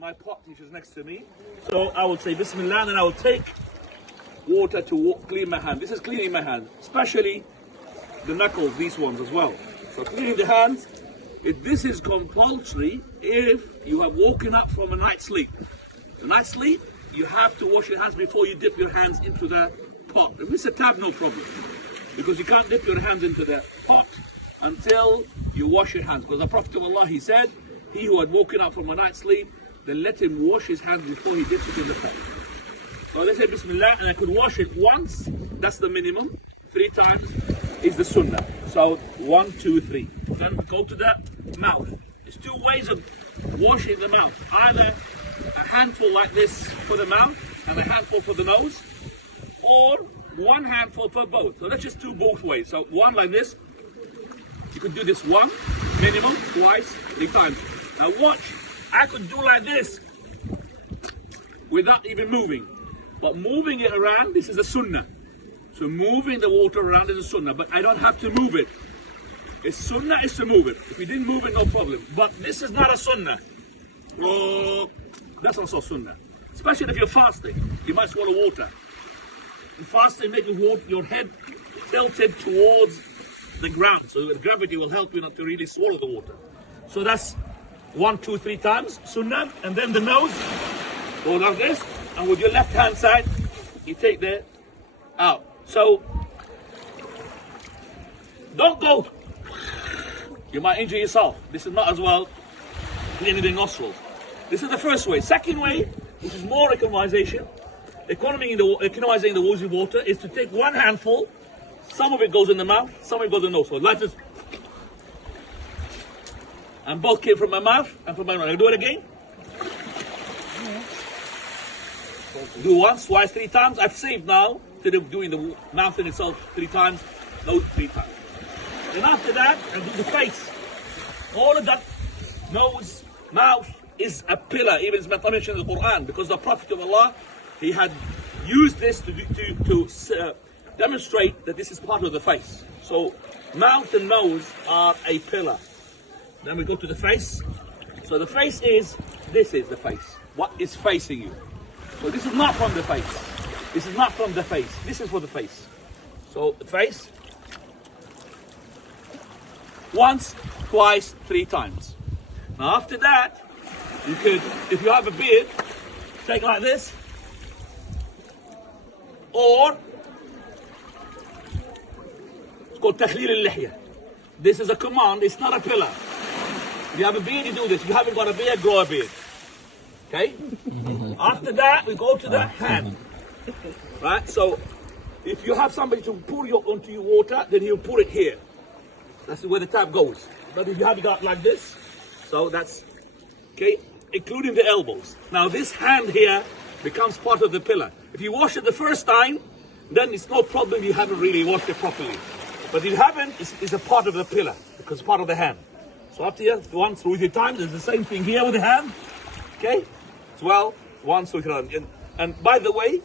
my pot which is next to me. So I will say Bismillah and I will take water to clean my hand. This is cleaning my hand, especially the knuckles, these ones as well. So cleaning the hands, this is compulsory if you have woken up from a night's sleep. A night's sleep, you have to wash your hands before you dip your hands into the pot. If it's a tap, no problem, because you can't dip your hands into the pot until you wash your hands. Because the Prophet of Allah, he said, he who had woken up from a night's sleep, then let him wash his hands before he dips it in the pot. So let's say Bismillah, and I could wash it once, that's the minimum. 3 times is the sunnah. So 1, 2, 3. Then go to the mouth. There's 2 ways of washing the mouth. Either a handful like this for the mouth and a handful for the nose, or 1 handful for both. So let's just do both ways. So 1 like this. You could do this 1, minimum, twice, 3 times. Now watch, I could do like this without even moving. But moving it around, this is a sunnah. So moving the water around is a sunnah, but I don't have to move it. A sunnah is to move it. If you didn't move it, no problem. But this is not a sunnah. Oh, that's also sunnah. Especially if you're fasting, you might swallow water. In fasting, make your head tilted towards the ground, so the gravity will help you not to really swallow the water. So that's 1, 2, 3 times, sunnah, and then the nose, go like this, and with your left hand side, you take the out. So, don't go, you might injure yourself. This is not as well cleaning the nostrils. This is the first way. Second way, which is more economizing the wudhu water, is to take 1 handful. Some of it goes in the mouth, some of it goes in the nose. So like this. And both came from my mouth and from my nose. I'll do it again. Do once, twice, 3 times. I've saved now instead of doing the mouth in itself 3 times, nose 3 times. Then after that, I'll do the face. All of that nose, mouth is a pillar, even it's mentioned in the Quran, because the Prophet of Allah, he had used this to demonstrate that this is part of the face. So mouth and nose are a pillar. Then we go to the face. So the face is, this is the face. What is facing you? So this is not from the face. This is not from the face. This is for the face. So the face. Once, twice, 3 times. Now after that, you could, if you have a beard, take like this. Or called تخليل اللحية. This is a command, it's not a pillar. If you have a beard, you do this. If you haven't got a beard, grow a beard. Okay? After that, we go to the hand. Right? So, if you have somebody to pour onto your water, then he'll pour it here. That's where the tap goes. But if you have it got like this, so that's, okay, including the elbows. Now this hand here becomes part of the pillar. If you wash it the first time, then it's no problem, you haven't really washed it properly. But if you haven't, it's a part of the pillar, because it's part of the hand. So after you once with your time, there's the same thing here with the hand. Okay? As well, once with your hand. And by the way,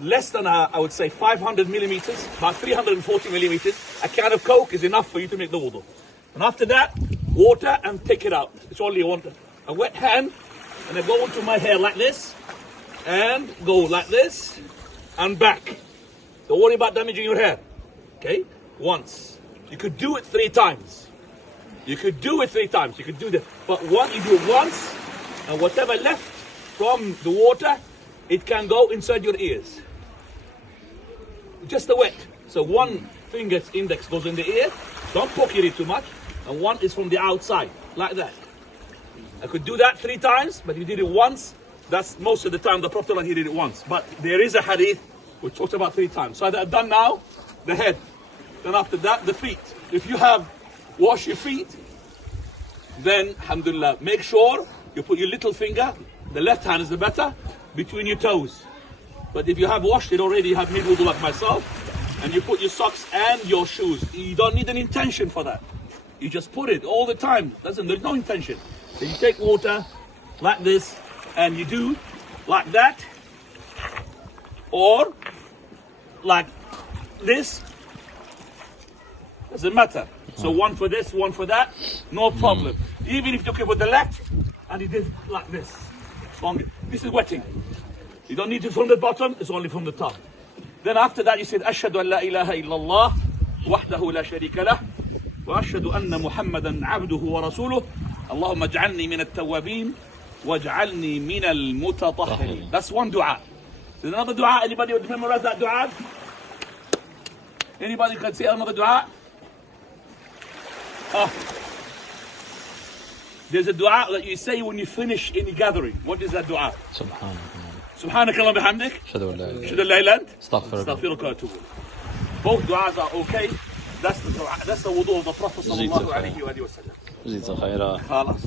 less than, I would say, 500 millimeters, about 340 millimeters, a can of Coke is enough for you to make the wudu. And after that, water and take it out. It's all you want. A wet hand, and I go into my hair like this, and go like this, and back. Don't worry about damaging your hair. Okay? Once. You could do it 3 times. You could do it 3 times. You could do that. But you do it once, and whatever left from the water, it can go inside your ears. Just the wet. So 1 finger's index goes in the ear. Don't poke your ear too much. And 1 is from the outside, like that. I could do that 3 times, but you did it once. That's most of the time the Prophet, he did it once. But there is a hadith which talks about 3 times. So I've done now the head. Then after that, the feet. If you have washed your feet, then alhamdulillah, make sure you put your little finger, the left hand is the better, between your toes. But if you have washed it already, you have made wudu like myself, and you put your socks and your shoes, you don't need an intention for that. You just put it all the time. There's no intention. So you take water like this, and you do like that, or like this. Doesn't matter. So 1 for this, 1 for that, no problem. Even if you took it with the left and he did like this. This is wetting. You don't need it from the bottom, it's only from the top. Then after that you said, أشهد أن لا إله إلا الله وحده لا شريك له وأشهد أن محمدا عبده ورسوله اللهم اجعلني من التوابين واجعلني من المتطهرين. That's one dua. There's another dua. Anybody would memorize that dua? Anybody can say another dua? There's a dua that you say when you finish any gathering. What is that dua? سبحانك اللهم بحمدك أشهد أن لا إله إلا أنت أستغفرك وأتوب إليك. Both du'as are okay. That's the wudu of the Prophet sallallahu alayhi wa sallam. جزيك خيرا. خلاص.